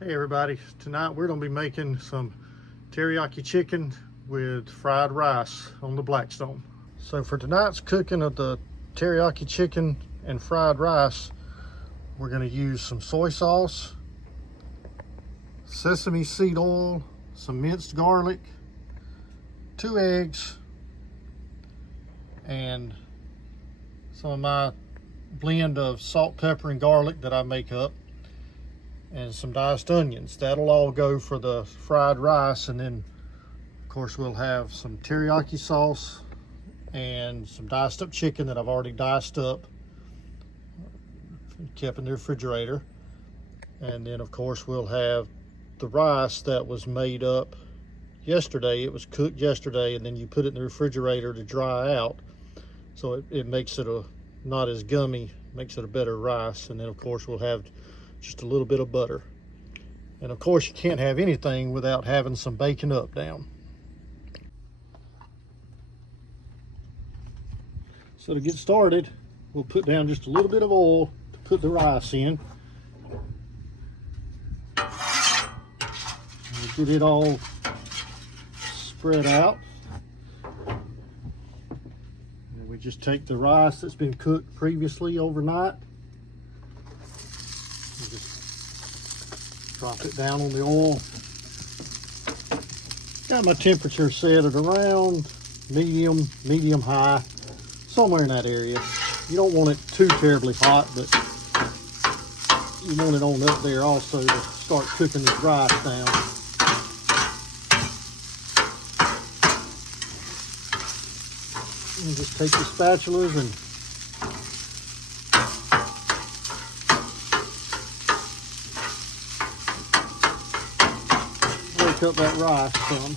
Hey everybody, tonight we're going to be making some teriyaki chicken with fried rice on the Blackstone. So for tonight's cooking of the teriyaki chicken and fried rice, we're going to use some soy sauce, sesame seed oil, some minced garlic, 2 eggs, and some of my blend of salt, pepper, and garlic that I make up, and some diced onions. That'll all go for the fried rice, and then of course we'll have some teriyaki sauce and some diced up chicken that I've already diced up and kept in the refrigerator. And then of course we'll have the rice that was made up yesterday. It was cooked yesterday, and then you put it in the refrigerator to dry out, so it makes it not as gummy, makes it a better rice. And then of course we'll have just a little bit of butter. And of course you can't have anything without having some bacon up down. So to get started, we'll put down just a little bit of oil to put the rice in. We'll get it all spread out. And we just take the rice that's been cooked previously overnight, drop it down on the oil. Got my temperature set at around medium high, somewhere in that area. You don't want it too terribly hot, but you want it on up there also to start cooking this rice down. And just take the spatulas and up that rice some.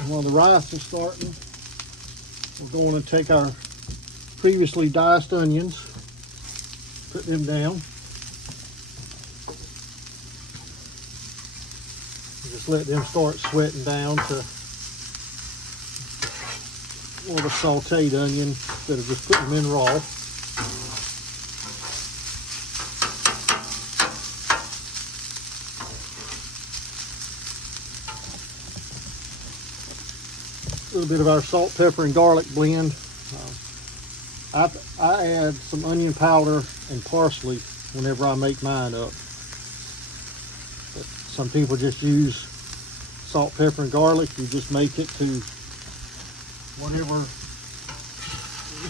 And while the rice is starting, we're going to take our previously diced onions, put them down, and just let them start sweating down to more of a sauteed onion instead of just putting them in raw. A little bit of our salt, pepper, and garlic blend. I add some onion powder and parsley whenever I make mine up. But some people just use salt, pepper, and garlic. You just make it to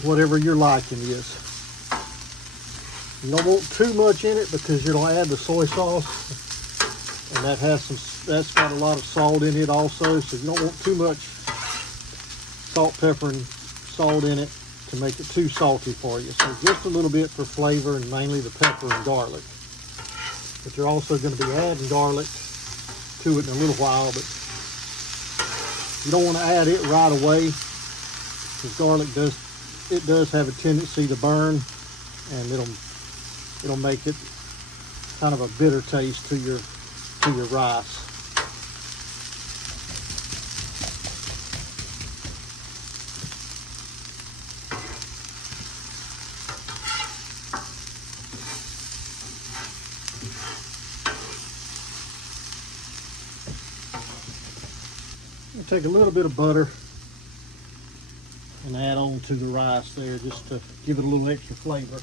whatever your liking is. You don't want too much in it because you're gonna add the soy sauce, and that's got a lot of salt in it also. So you don't want too much salt, pepper, and salt in it to make it too salty for you. So just a little bit for flavor, and mainly the pepper and garlic. But you're also going to be adding garlic to it in a little while, but you don't want to add it right away because garlic does have a tendency to burn, and it'll make it kind of a bitter taste to your rice. Take a little bit of butter and add on to the rice there just to give it a little extra flavor.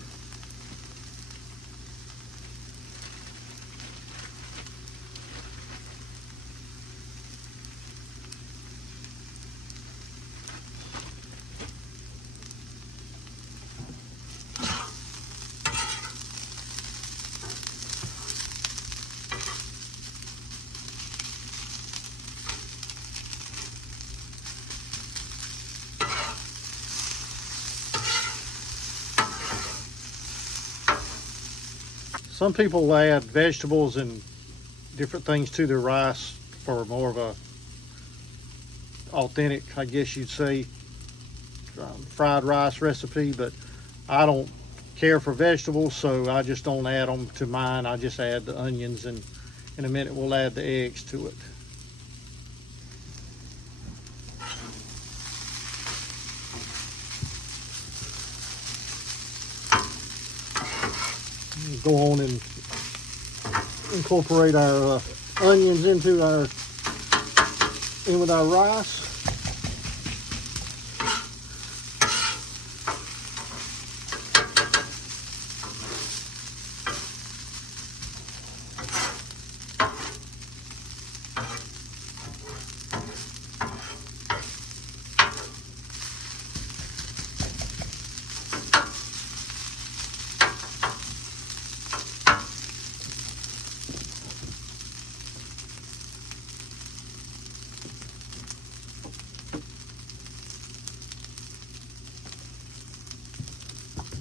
Some people add vegetables and different things to their rice for more of a authentic, I guess you'd say, fried rice recipe, but I don't care for vegetables, so I just don't add them to mine. I just add the onions, and in a minute we'll add the eggs to it. Go on and incorporate our onions in with our rice.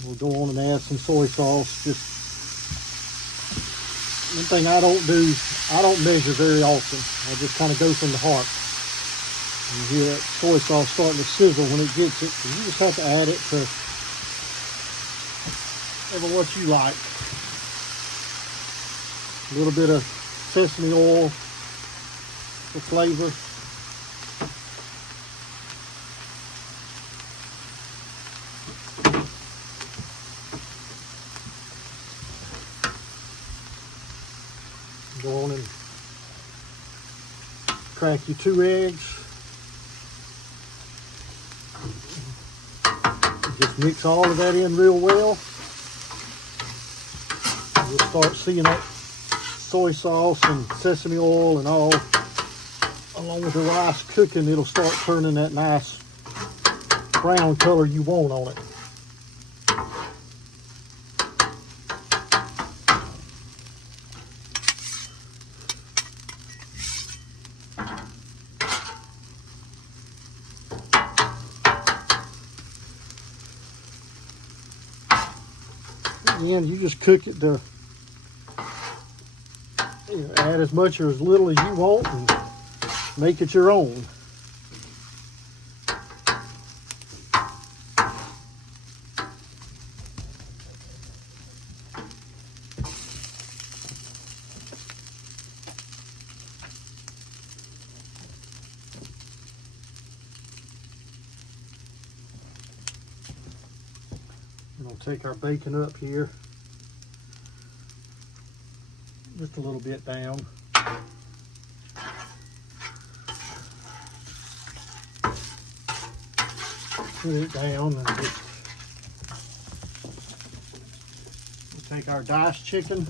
We'll go on and add some soy sauce. Just one thing I don't do, I don't measure very often. I just kind of go from the heart. You hear that soy sauce starting to sizzle when it gets it. You just have to add it to whatever what you like. A little bit of sesame oil for flavor. Go on and crack your 2 eggs. Just mix all of that in real well. You'll start seeing that soy sauce and sesame oil and all along with the rice cooking. It'll start turning that nice brown color you want on it. Again, you just cook it to add as much or as little as you want and make it your own. We'll take our bacon up here just a little bit down. Put it down and just we'll take our diced chicken.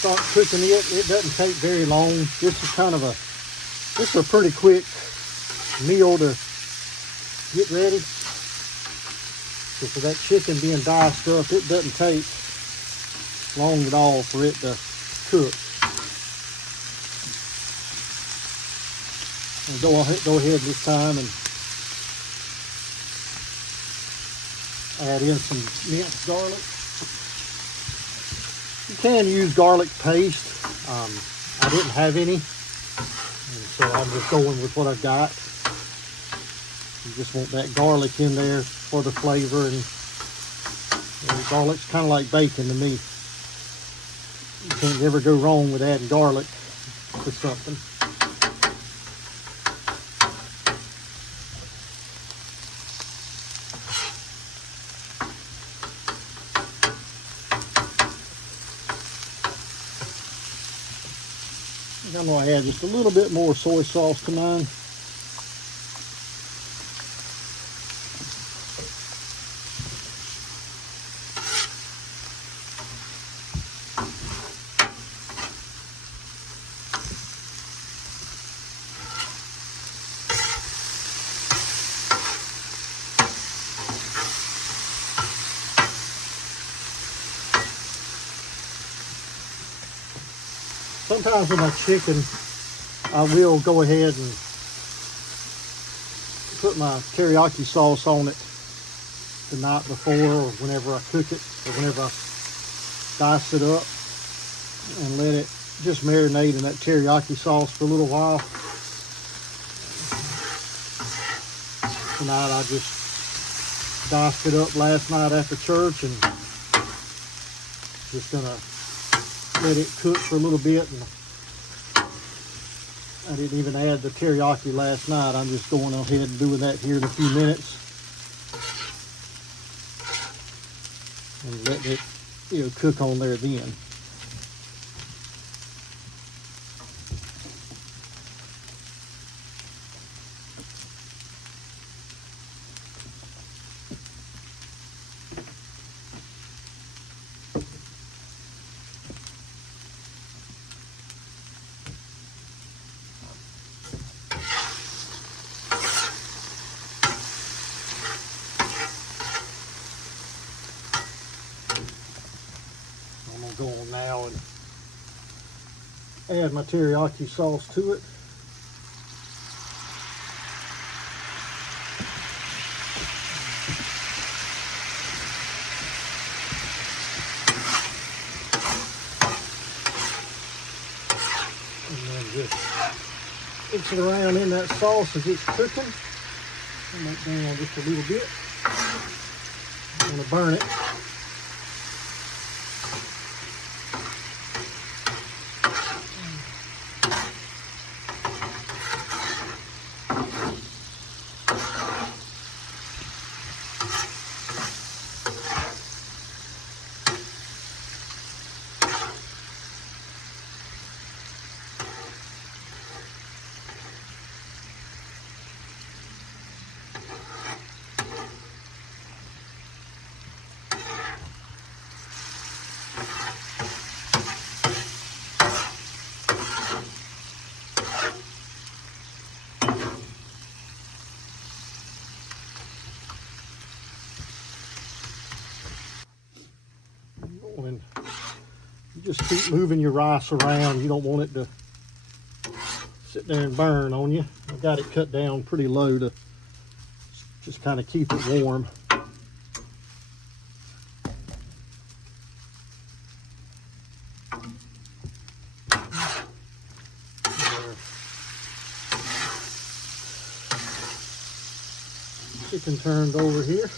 Start cooking it. It doesn't take very long. This is kind of this is a pretty quick meal to get ready. So for that chicken being diced up, it doesn't take long at all for it to cook. And go ahead this time and add in some minced garlic. You can use garlic paste. I didn't have any, and so I'm just going with what I got. You just want that garlic in there for the flavor, and garlic's kind of like bacon to me. You can't ever go wrong with adding garlic to something. I'm going to add just a little bit more soy sauce to mine. Sometimes with my chicken, I will go ahead and put my teriyaki sauce on it the night before, or whenever I cook it, or whenever I dice it up, and let it just marinate in that teriyaki sauce for a little while. tonight. I just diced it up last night after church and just gonna let it cook for a little bit. And I didn't even add the teriyaki last night. I'm just going ahead and doing that here in a few minutes and letting it, cook on there then. Go on now and add my teriyaki sauce to it. And then just mix it around in that sauce as it's cooking. Turn that down just a little bit. I'm going to burn it. And you just keep moving your rice around. You don't want it to sit there and burn on you. I got it cut down pretty low to just kind of keep it warm. Chicken turned over here.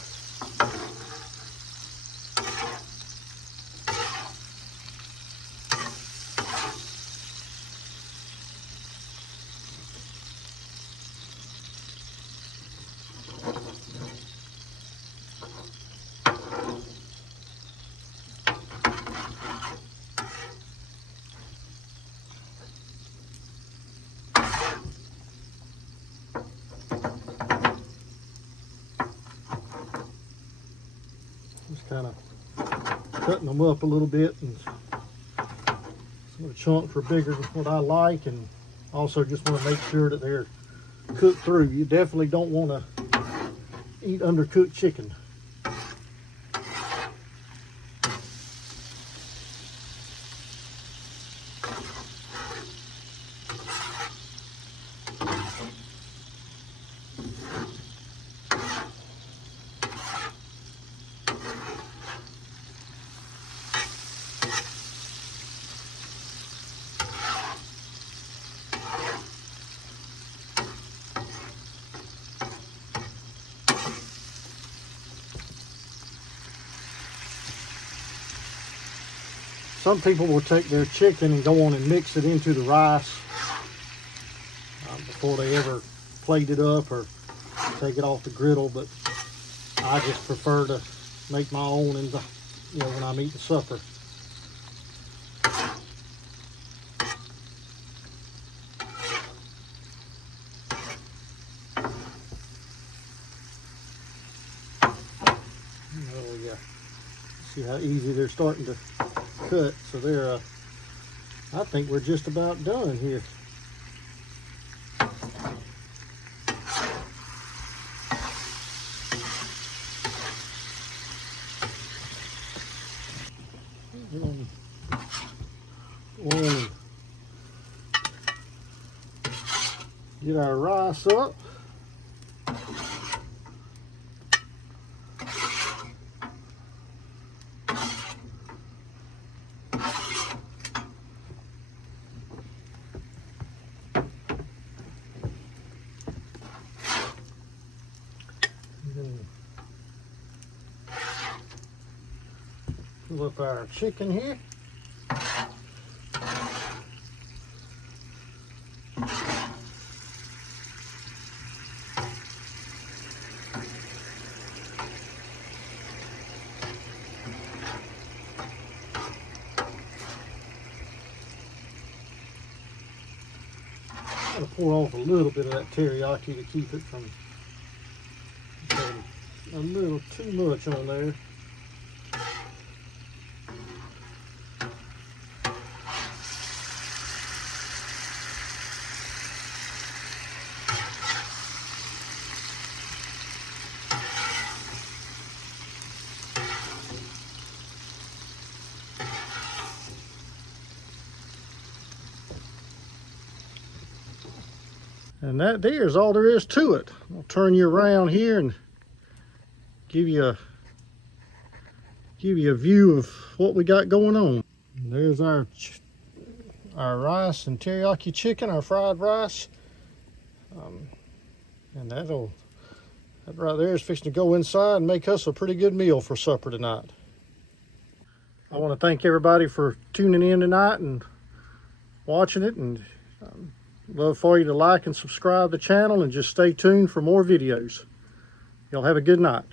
Just kind of cutting them up a little bit, and some of the chunks are bigger than what I like, and also just want to make sure that they're cooked through. You definitely don't want to eat undercooked chicken. Some people will take their chicken and go on and mix it into the rice before they ever plate it up or take it off the griddle, but I just prefer to make my own in the, when I'm eating supper. Oh yeah, see how easy they're starting to cut. So they're I think we're just about done here. Get our rice up. Fill up our chicken here. I'm going to pour off a little bit of that teriyaki to keep it from getting a little too much on there. And that there is all there is to it. I'll turn you around here and give you a view of what we got going on. And there's our rice and teriyaki chicken, our fried rice. And that right there is fixing to go inside and make us a pretty good meal for supper tonight. I want to thank everybody for tuning in tonight and watching it, and love for you to like and subscribe to the channel and just stay tuned for more videos. Y'all have a good night.